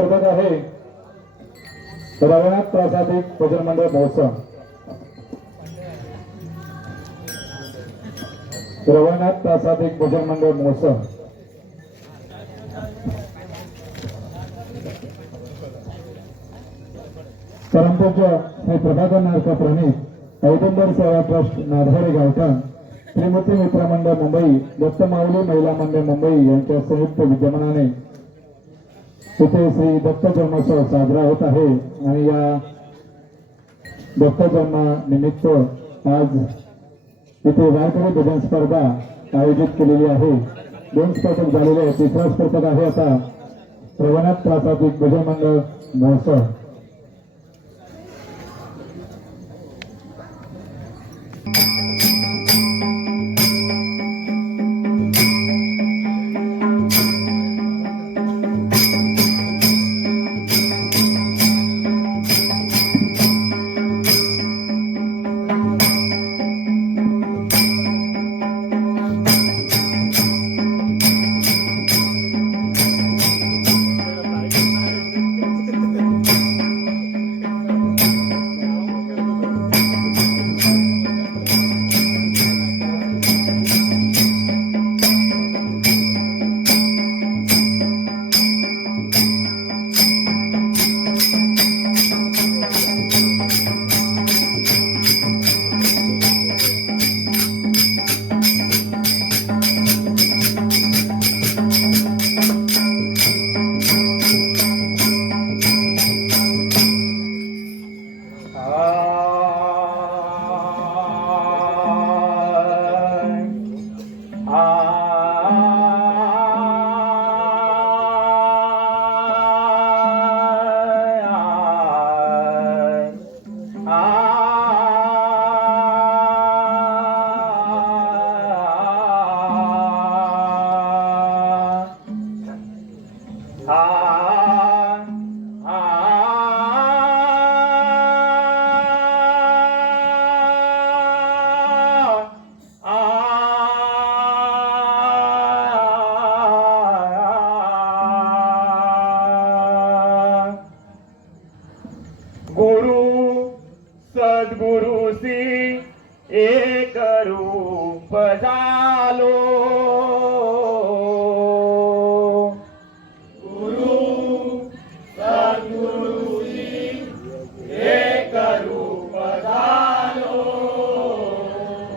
स्पर्धक आहे रवनाथ प्रासादिक भजन मंडळ महोत्सव। रवनाथ प्रासादिक भजन मंडळ महोत्सव परमपूज्य श्री प्रभाकर नारक प्रणित औदुंबर सेवा ट्रस्ट नागझारी गावठाण श्रीमती मित्र मंडळ मुंबई दत्त माऊली महिला मंडळ मुंबई यांच्या संयुक्त विद्यमानाने इथे श्री दत्त जन्मोत्सव साजरा होत आहे आणि या दत्त जन्मानिमित्त आज इथे वारकरी भजन स्पर्धा आयोजित केलेली आहे। 2 स्पर्धक झालेले आहेत। तिसरा स्पर्धक आहे आता रवनाथ प्रासादिक भजन मंडळ महोत्सव। एक रूप झालो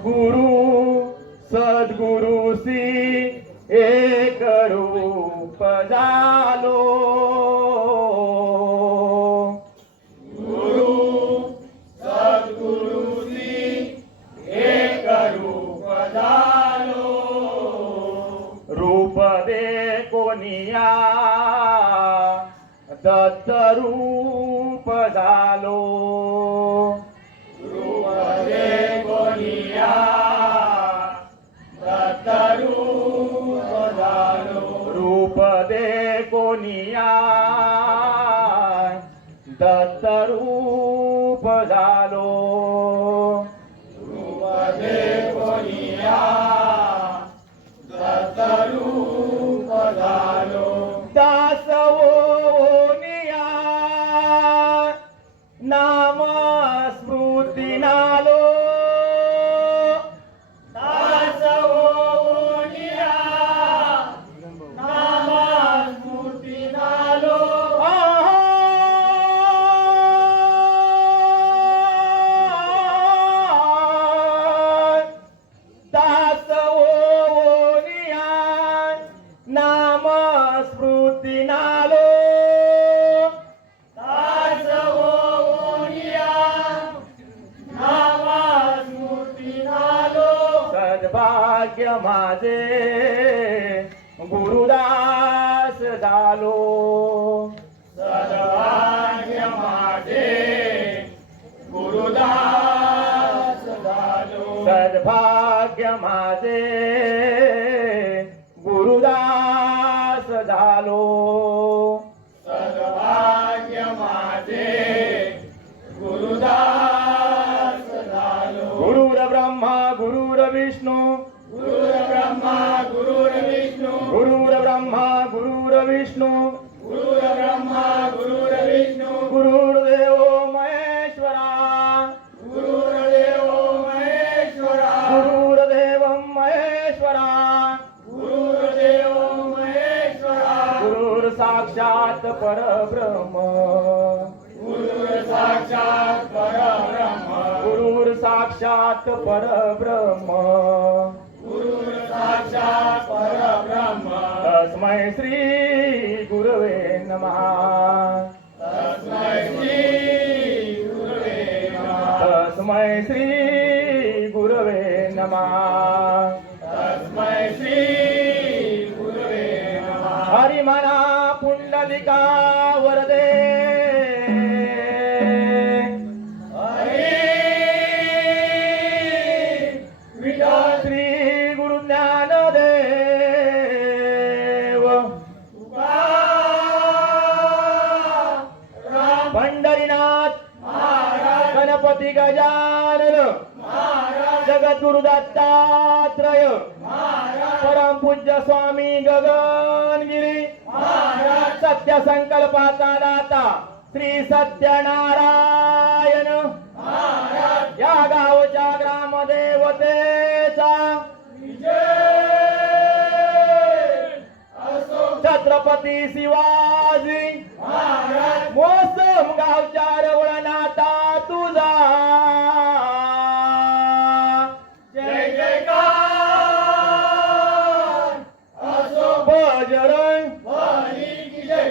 गुरु सद्गुरुसी एक रूप झालो गुरु सद्गुरुसी एक रूप झालो कोनिया दत्त रूप झालो रूप दे कोनिया दत्त रूप झालो रूप दे कोनिया दत्त रूप झालो रूप दे कोनिया दत्त रूप झालो दास ओनिया नाम स्मृती नालो दास ओनिया नाम स्मृती नालो दास ओनिया नाम स्मृती नालो दास ओनिया नाम स्मृती नालो सद्भाग्य माझे गुरुदास झालो सद्भाग्य माझे गुरुदास झालो सद्भाग्य माझे गुरुदास झालो सद्भाग्य माझे गुरुदास झालो गुरुर ब्रह्मा गुरुर विष्णू गुरुर ब्रह्मा गुरुर विष्णू गुरुर ब्रह्मा गुरुर विष्णू गुरुर ब्रह्मा साक्षात परब्रह्म गुरुर साक्षात परब्रह्म गुरुर साक्षात परब्रह्म गुरुर साक्षात परब्रह्म तस्मै श्री गुरवे नमः तस्मै श्री गुरवे नमः तस्मै श्री गुरवे नमः तस्मै श्री गुरवे नमः हरि मना पुंडलिका वरदे हरी विठ्ठल श्री गुरु ज्ञानदेव पंढरीनाथ गणपती गजानन जगद्गुरु दत्तात्रय परम पूज्य स्वामी गगनगिरी सत्य संकल्पाचा दाता श्री सत्यनारायण या गावच्या ग्रामदेवतेचा छत्रपती शिवाजी मोसम गावच्या रवळनाथा तुझा जय जयकार असो बजरंग बली की जय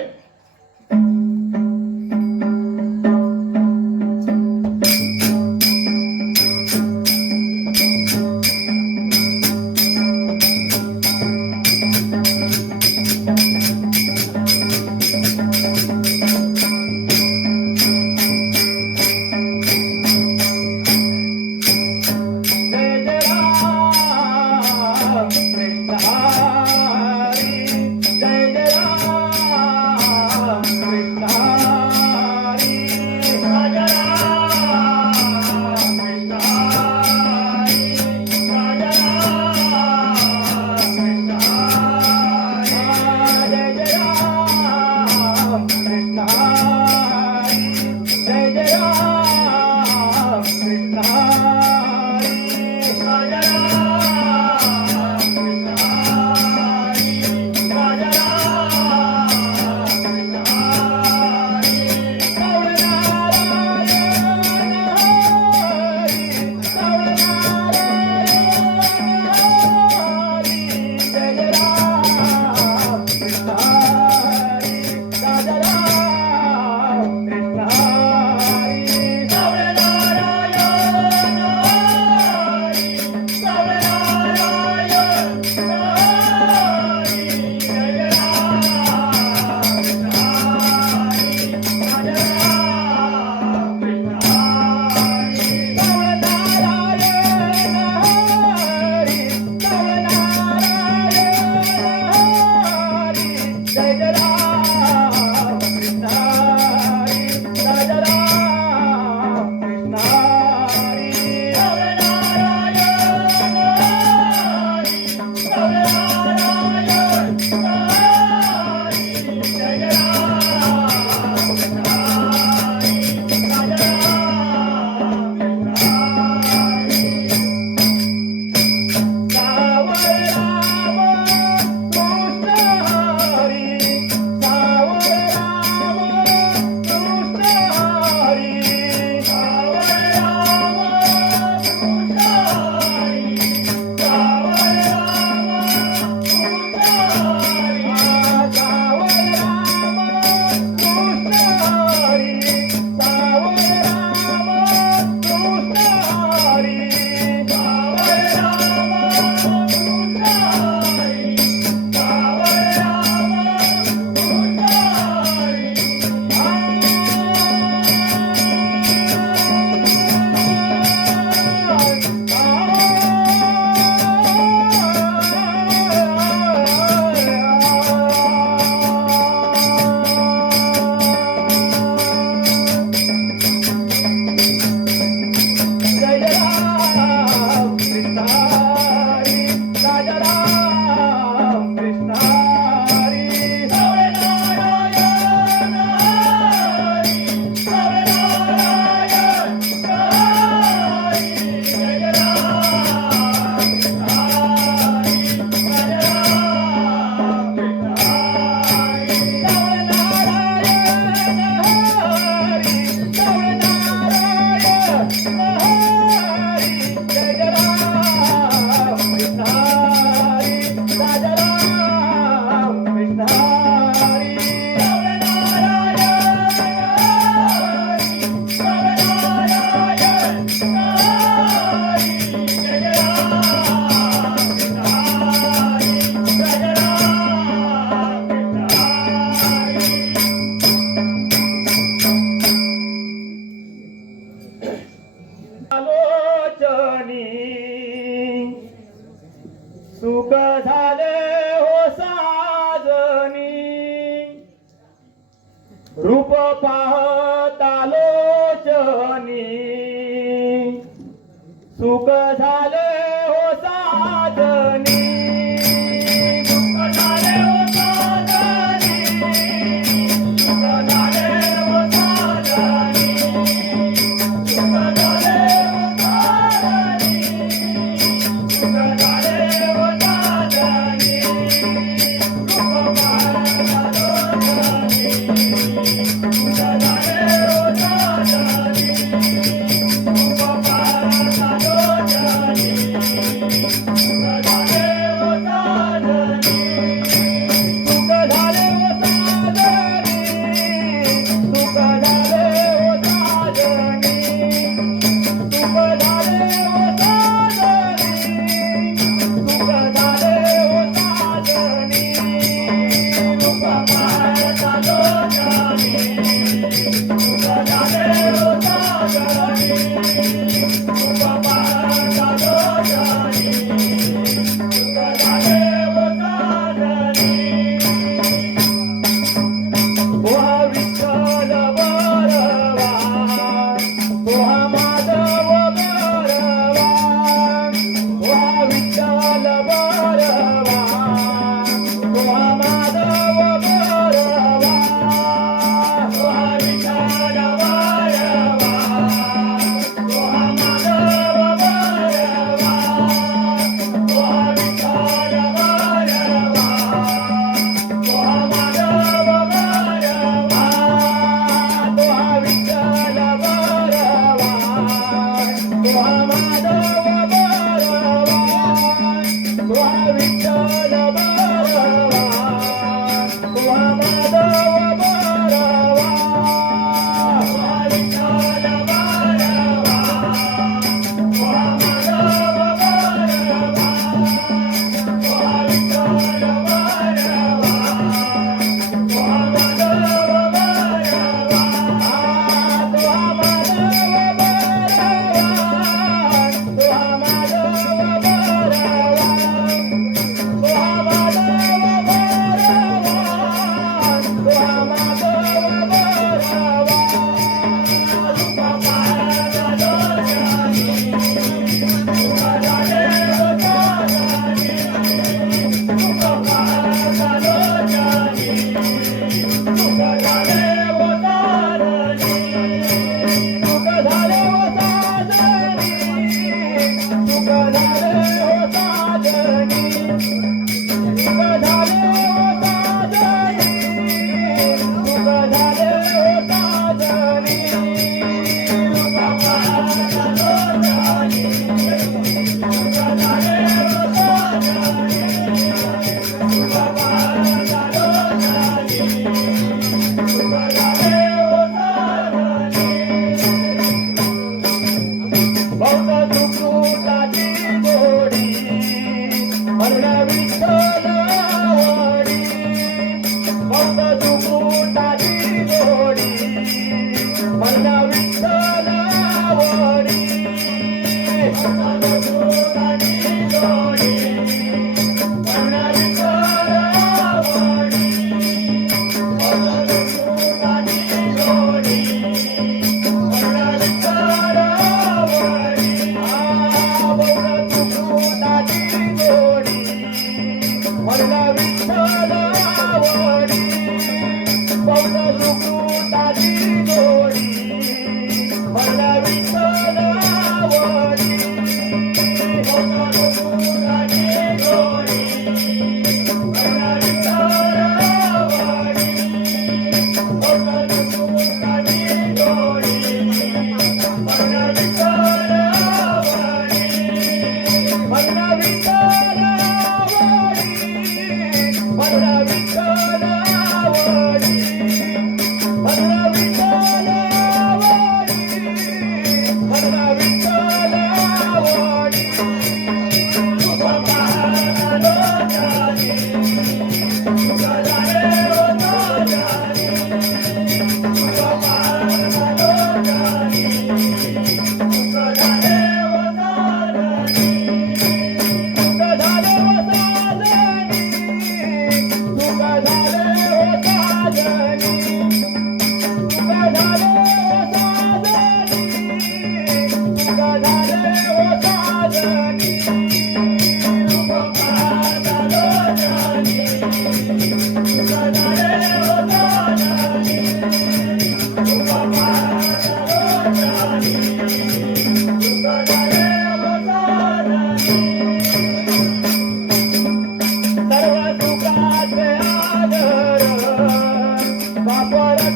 रूप पाहता लोचनी सुख झाले हो साजनी सुख झाले हो साजनी सुख झाले हो साजनी सुख झाले हो साजनी सुख झाले हो साजनी रूप पाहता लोचनी सुख झाले हो साजनी रूप पाहता लोचनी सुख झाले हो साजनी सुख झाले हो साजनी सुख झाले हो साजनी सुख झाले हो साजनी सुख झाले हो साजनी रूप पाहता लोचनी सुख झाले हो साजनी रूप पाहता लोचनी सुख झाले हो साजनी ओहा विठ्ठल बरवा ओहा माधव बरवा ओहा विठ्ठल बरवा ओहा माधव बरवा ओहा विठ्ठल बरवा ओहा माधव बरवा ओहा विठ्ठल बरवा ओहा माधव बरवा ओहा विठ्ठल बरवा ओहा माधव बरवा ओहा विठ्ठल बरवा ओहा माधव बरवा ओहा विठ्ठल बरवा ओहा माधव बरवा ओहा विठ्ठल बरवा ओहा माधव बरवा ओहा माधव बरवा ओहा माधव बरवा ओहा माधव बरवा ओहा माधव बरवा रूप पाहता लोचनी सुख झाले हो साजनी रूप पाहता लोचनी सुख झाले हो साजनी सुख झाले हो साजनी सुख झाले हो साजनी सुख झाले हो साजनी सुख झाले हो साजनी रूप पाहता लोचनी सुख झाले हो साजनी रूप पाहता लोचनी सुख झाले हो साजनी बहुत सुकृताची गोडी मरण विठ्ठल वडी बहुत सुकृताची गोडी मरण विठ्ठल वडी बहुत सुकृताची गोडी मरण विठ्ठल वडी बहुत सुकृताची गोडी मरण विठ्ठल वडी बहुत सुकृताची गोडी मरण विठ्ठल वडी बहुत सुकृताची गोडी मरण विठ्ठल वडी बहुत सुकृताची गोडी मरण विठ्ठल वडी बहुत सुकृताची गोडी मरण विठ्ठल वडी मरण विठ्ठल वडी मरण विठ्ठल वडी मरण विठ्ठल वडी मरण विठ्ठल वडी रूप पाहता लोचनी सुख झाले हो साजनी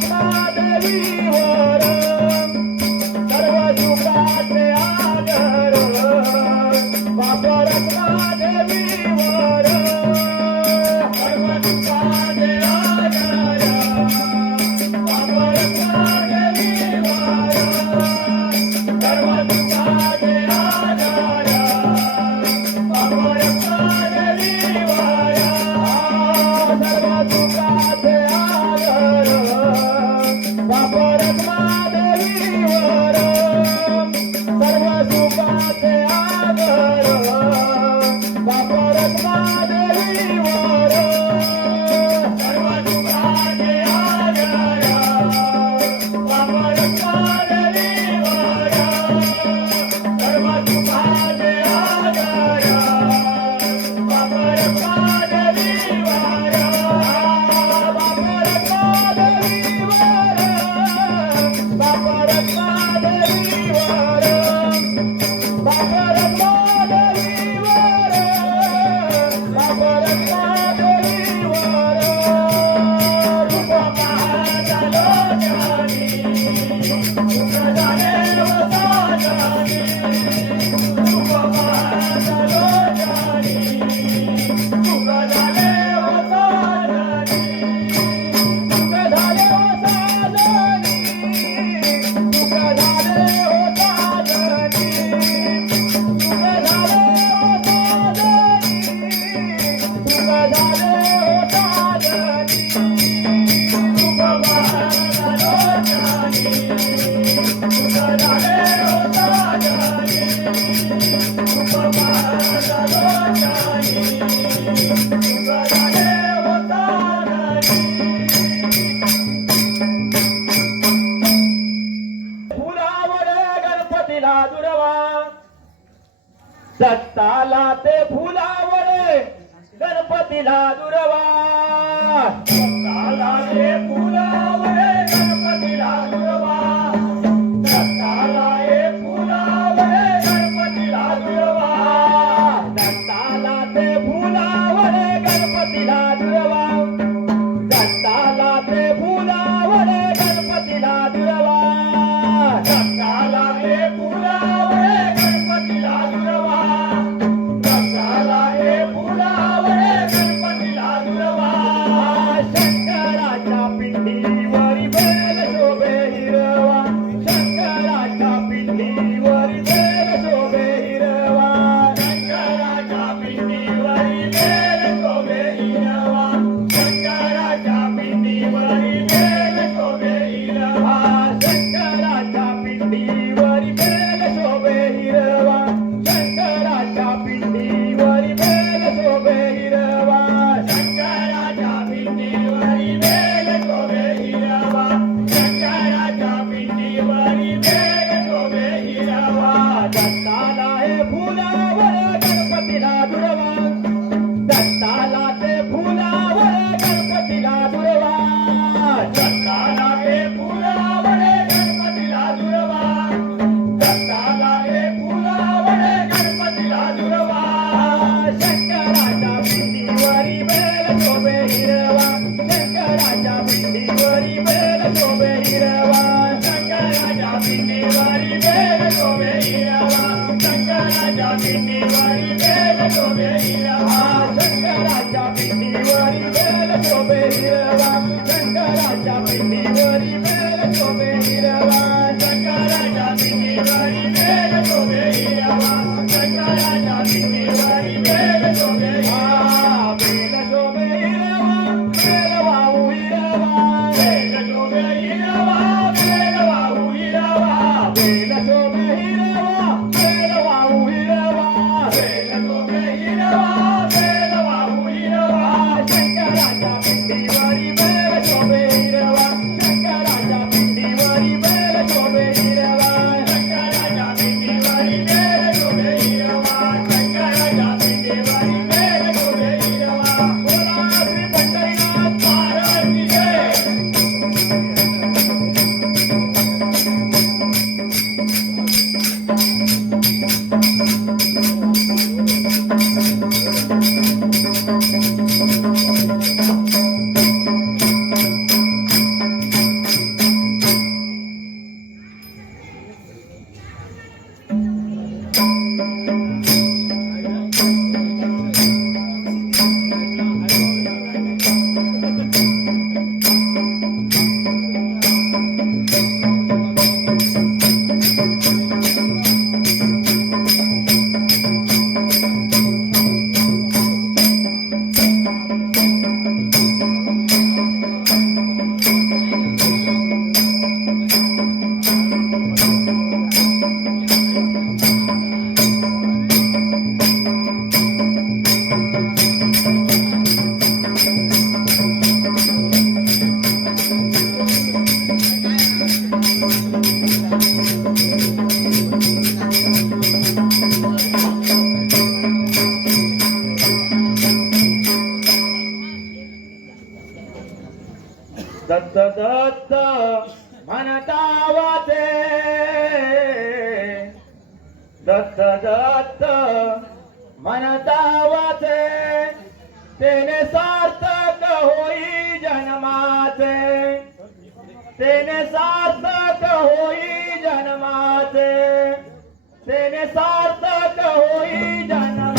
देवीवर सर्व सुखाचे आदर वापरत्ना देवीवर सर्व सुखाचे आदर वापरत्ना देवीवर सर्व सुखाचे आदर वापरत्ना देवीवर सर्व सुखाचे आदर वापरत्ना देवीवर सर्व सुखाचे आदर वापरत्ना देवीवर सर्व सुखाचे आदर वापरत्ना देवीवर सर्व सुखाचे आदर वापरत्ना देवीवर वापरत्ना देवीवर वापरत्ना देवीवर वापरत्ना देवीवर वापरत्ना देवीवर रूप महाजालो जानी रूप झाले वसाजानी रूप महाजालो जानी रूप झाले वसाजानी रूप झाले वसाजानी रूप झाले वसाजानी रूप झाले वसाजानी रूप महाजालो जानी रूप झाले वसाजानी रूप महाजालो जानी रूप झाले वसाजानी फुलावर गणपतीला दुर्वा दत्ताला ते फुलावर गणपतीला दुर्वा दत्ताला ते फुलावर गणपतीला दुर्वा दत्ताला हे फुलावर गणपतीला दुर्वा दत्ताला ते फुलावर गणपतीला दुर्वा दत्ताला ते फुलावर गणपतीला दुर्वा दत्ताला हे फुलावर गणपतीला दुर्वा दत्ताला हे फुलावर गणपतीला दुर्वा शंकराच्या पिंडीवरी बेल शोभे हिरवा शंकराच्या पिंडीवरी बेल शोभे हिरवा शंकराच्या पिंडीवरी बेल शोभे हिरवा शंकराच्या पिंडीवरी बेल शोभे हिरवा शंकराच्या पिंडीवरी बेल शोभे हिरवा शंकराच्या पिंडीवरी बेल शोभे हिरवा शंकराच्या पिंडीवरी बेल शोभे हिरवा शंकराच्या पिंडीवरी बेल शोभे हिरवा दत्ताला हे फुलावर गणपतीला दुर्वा दत्ताला ते फुलावर गणपतीला दुर्वा दत्ताला ते फुलावर गणपतीला दुर्वा दत्ताला हे फुलावर गणपतीला दुर्वा शंकराच्या पिंडीवरी बेल शोभे हिरवा शंकराच्या पिंडीवरी बेल शोभे हिरवा शंकराच्या पिंडीवरी बेल शोभे हिरवा शंकराच्या पिंडीवरी बेल शोभे हिरवा शंकराच्या पिंडीवरी बेल शोभे हिरवा शंकराच्या पिंडीवरी बेल शोभे हिरवा शंकराच्या पिंडीवरी बेल शोभे हिरवा शंकराच्या पिंडीवरी बेल शोभे बेल शोभे हिरवा बेल वाहू हिरवा बेल शोभे हिरवा बेल वाहू हिरवा बेल शोभे हिरवा बेल वाहू हिरवा बेल शोभे हिरवा बेल वाहू हिरवा शंकराच्या पिंडीवरी बेल शोभे हिरवा शंकराच्या पिंडीवरी बेल शोभे हिरवा शंकराच्या पिंडीवरी बेल दत्त दत्त म्हणता वाचे, दत्त दत्त म्हणता वाचे, तेने सार्थक होई जन्माचे, तेने सार्थक होई जन्माचे, तेने सार्थक होई जन्माचे.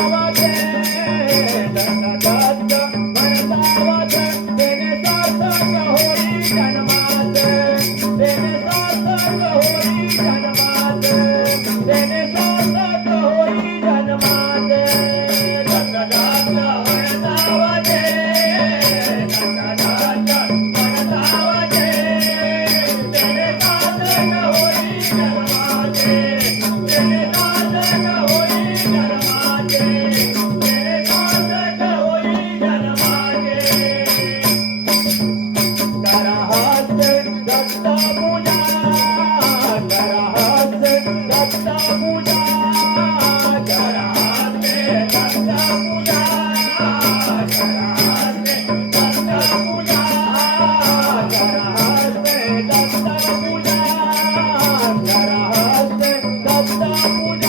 वाचे दत्त म्हणता वाचे तेने सार्थक होई जन्माचे तेने सार्थक होई जन्माचे तेने सार्थक होई जन्माचे दत्त म्हणता वाचे दत्त म्हणता वाचे तेने सार्थक होई जन्माचे तेने सार्थक होई जन्माचे तेने सार्थक होई जन्माचे करहस्ते दत्त पूजा करहस्ते दत्त पूजा करहस्ते दत्त पूजा करहस्ते दत्त पूजा करहस्ते दत्त पूजा करहस्ते दत्त पूजा करहस्ते दत्त पूजा करहस्ते दत्त पूजा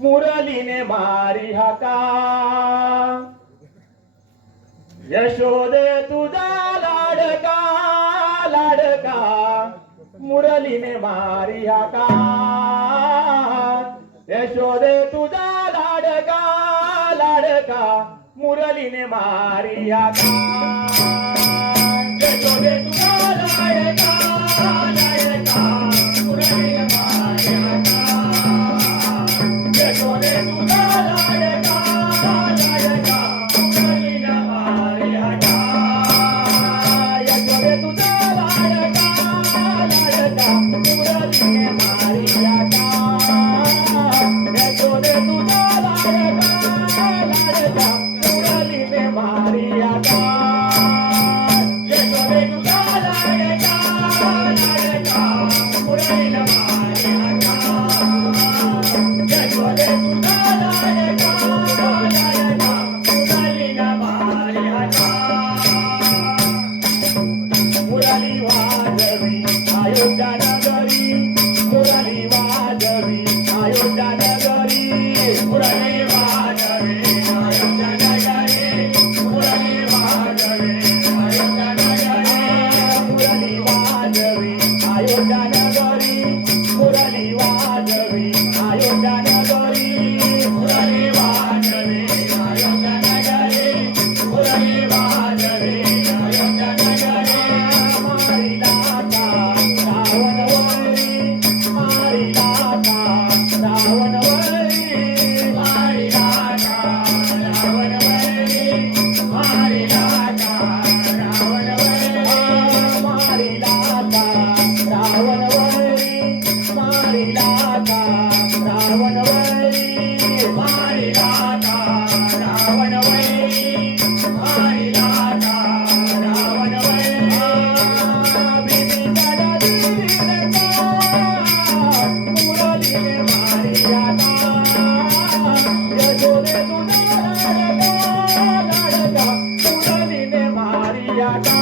मुरलीने मारी हाका यशोदे तुझा लाडका लाडका मुरलीने मारी हाका यशोदे तुझा लाडका लाडका मुरलीने मारी हाका यशोदे तुझा लाडका लाडका मुरलीने मारी हाका यशोदे तुझा लाडका लाडका मुरलीने मारी हाका यशोदे तुझा लाडका लाडका मुरलीने मारी हाका यशोदे तुझा लाडका लाडका मुरलीने मारी हाका यशोदे तुझा लाडका लाडका मुरलीने मारी हाका यशोदे तुझा लाडका लाडका मुरलीने मारी हाका मुरली वाजवी अयोध्या नगरी मुरली वाजवी अयोध्या नगरी मुरली वाजवी अयोध्या नगरी मुरली वाजवी अयोध्या नगरी मुरली वाजवी अयोध्या नगरी मुरली वाजवी अयोध्या नगरी मुरली वाजवी अयोध्या नगरी मुरली वाजवी अयोध्या नगरी मारी लाटा रावणवरी मारी लाटा रावणवरी मारी लाटा रावणवरी मारी लाटा रावणवरी मारी लाटा रावणवरी मारी लाटा रावणवरी मारी लाटा रावणवरी मारी लाटा रावणवरी बिबिताला दिलका मुरलीने मारी हाका यशोदे तुझा लाडका लाडका मुरलीने मारी हाका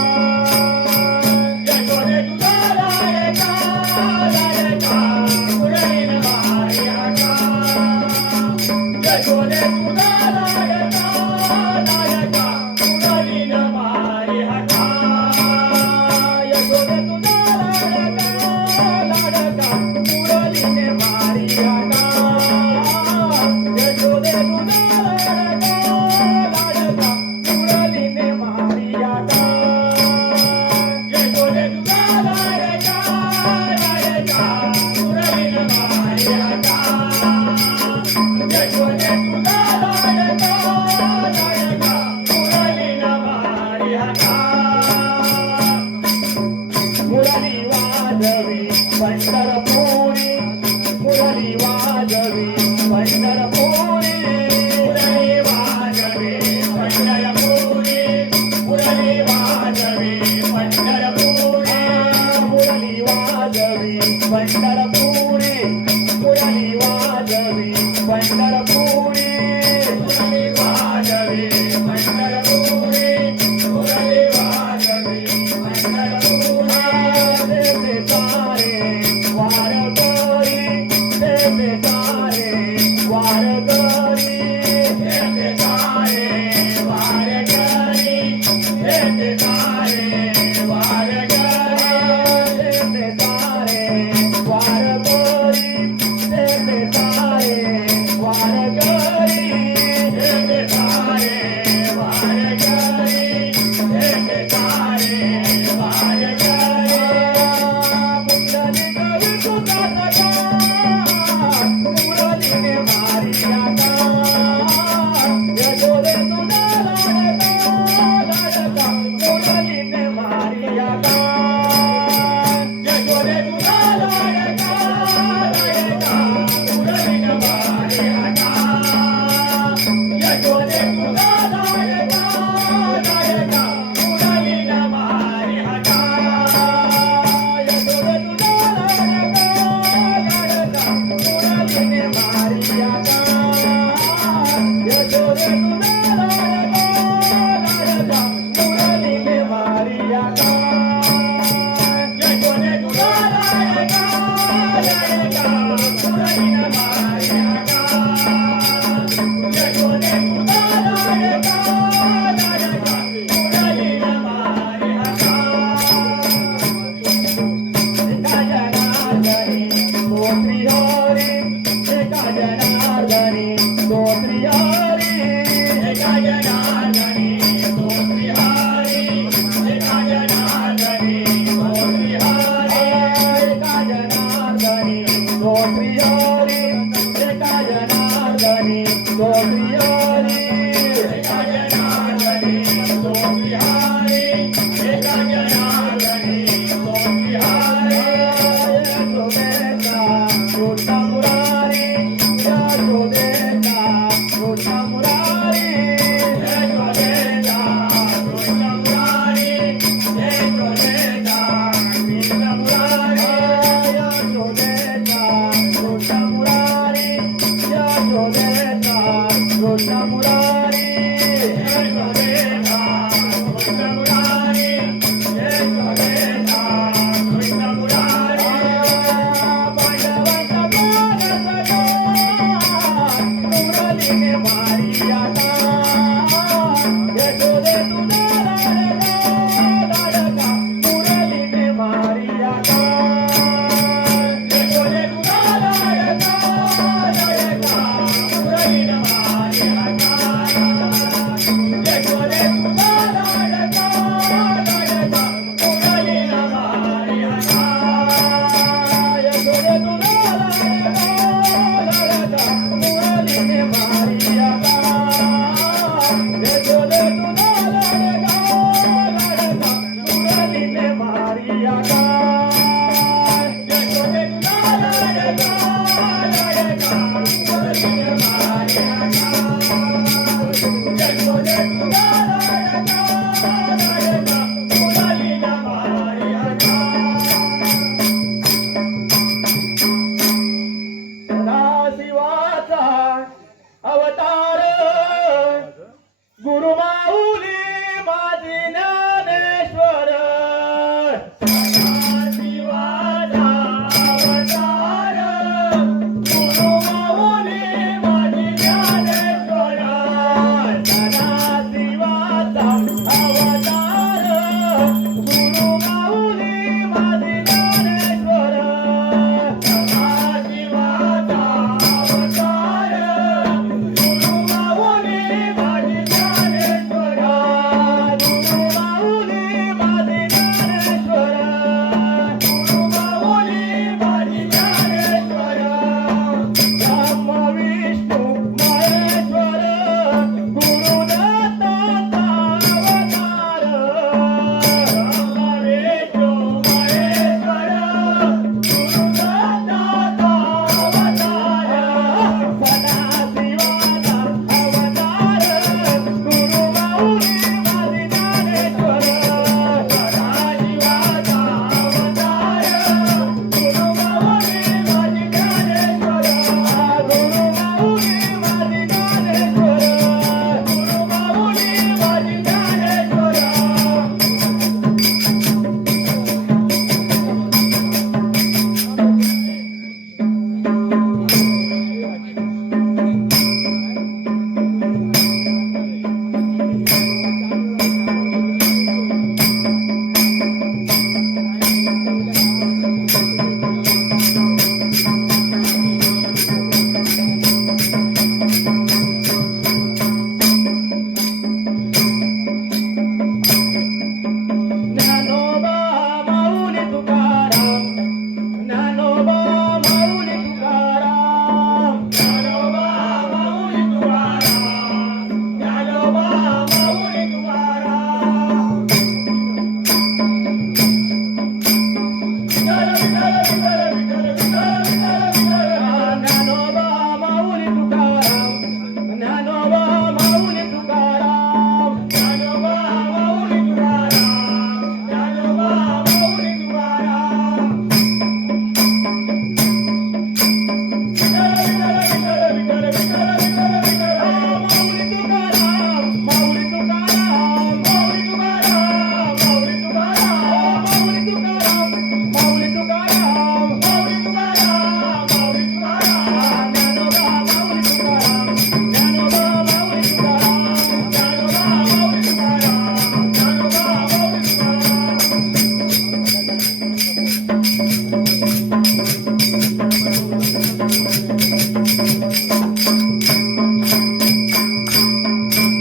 यशोदे तुझा लाडका लाडका मुरलीने मारी हाका यशोदे तुझा लाडका लाडका मुरलीने मारी हाका यशोदे तुझा लाडका लाडका मुरलीने मारी हाका यशोदे तुझा लाडका लाडका मुरलीने मारी हाका यशोदे तुझा लाडका लाडका मुरलीने मारी हाका यशोदे तुझा लाडका लाडका मुरलीने मारी हाका मुरली वाजवी पंढरपुरी मुरली वाजवी पंढरपुरी मुरली वाजवी पंढरपुरी मुरली वाजवी पंढरपुरी मुरली वाजवी पंढरपुरी मुरली वाजवी पंढरपुरी मुरली वाजवी पंढरपुरी मुरली वाजवी पंढरपुरी देते सारे वारकरी देते सारे वारकरी देते सारे वारकरी देते सारे वारकरी देते सारे वारकरी देते सारे वारकरी देते सारे वारकरी देते सारे वारकरी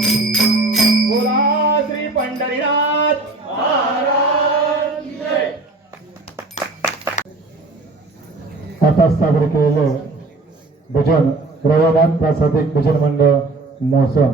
बोला श्री पंढरीनाथ महाराज की जय. आता सादर केलेलं भजन रवनाथ प्रासादिक भजन मंडळ मोसम